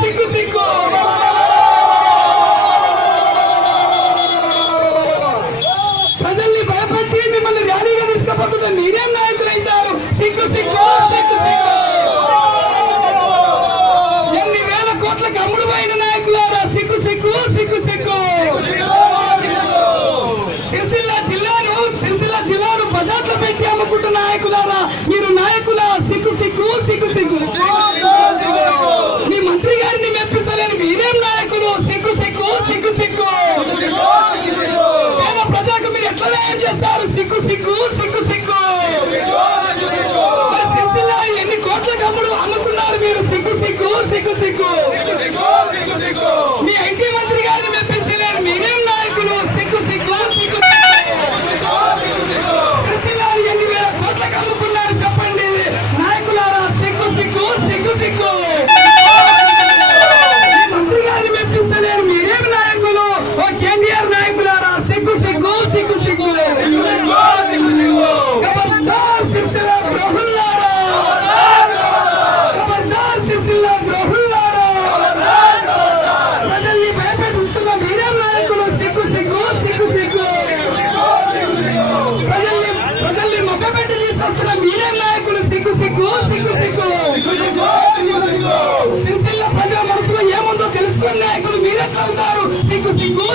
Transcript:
సిగ్గు సిగ్గు. ప్రజల్ని భయపెట్టి మిమ్మల్ని ర్యాలీగా తీసుకుపోతున్న మీరేం నాయకులు అవుతారు? సిగ్గు సిగ్గు సిగ్గు సిగ్గు. ఎన్ని వేల కోట్లకు అమ్ముడుపోయిన నాయకులారా సిగ్గు సిగ్గు సిగ్గు సిగ్గు. సిరిసిల్ల జిల్లాను బజార్లో పెట్టి అమ్ముకుంటున్న నాయకులారా మీరు నాయకులా? సిగ్గు సిగ్గు సిగ్గు సిగ్గు. మీ మంత్రి గారిని మెప్పించలేని మీరేం నాయకులు? సిగ్గు సిగ్గు సిగ్గు సిగ్గు. పేద ప్రజలకు మీరు ఎట్లా న్యాయం చేస్తారు? సిగ్గు సిగ్గు సిగ్గు సిగ్గు. మరి సిరిసిల్ల ఎన్ని కోట్లకు అమ్ముకున్నారు మీరు? సిగ్గు సిగ్గు సిగ్గు సిగ్గు. మీ ఐటీ మంత్రి గారిని మెప్పించలేని మీరేం నాయకులు? సిగ్గు సిగ్గు సిగ్గు. సిరిసిల్ల ఎన్ని వేల కోట్లకు అమ్ముకున్నారు చెప్పండి నాయకులారా? సిగ్గు సిగ్గు సిగ్గు సిగ్గు. మంత్రి గారిని మెప్పించలేని మీరేం నాయకులు? ఓ కేంద్రీఆర్ నాయకులారా సిగ్గు సిగ్గు సిగ్గు సిగ్గు. ఖబర్దార్ సిరిసిల్ల ద్రోహులారా, ఖబర్దార్ సిరిసిల్ల ద్రోహులారా. ప్రజల్ని భయపెట్టిస్తున్న మీరేం నాయకులు? సిగ్గు సిగ్గు సిగ్గు సిగ్గు. ప్రజల్ని మొగ్గపెట్టి తీసుకొస్తున్న మీరేం నాయకులు? సిగ్గు సిగ్గు సిగ్గు సిగ్గు. సిరిసిల్ల ప్రజల మనసులో ఏముందో తెలుసుకున్న నాయకులు మీరెట్లా ఉంటారు? సిగ్గు సిగ్గు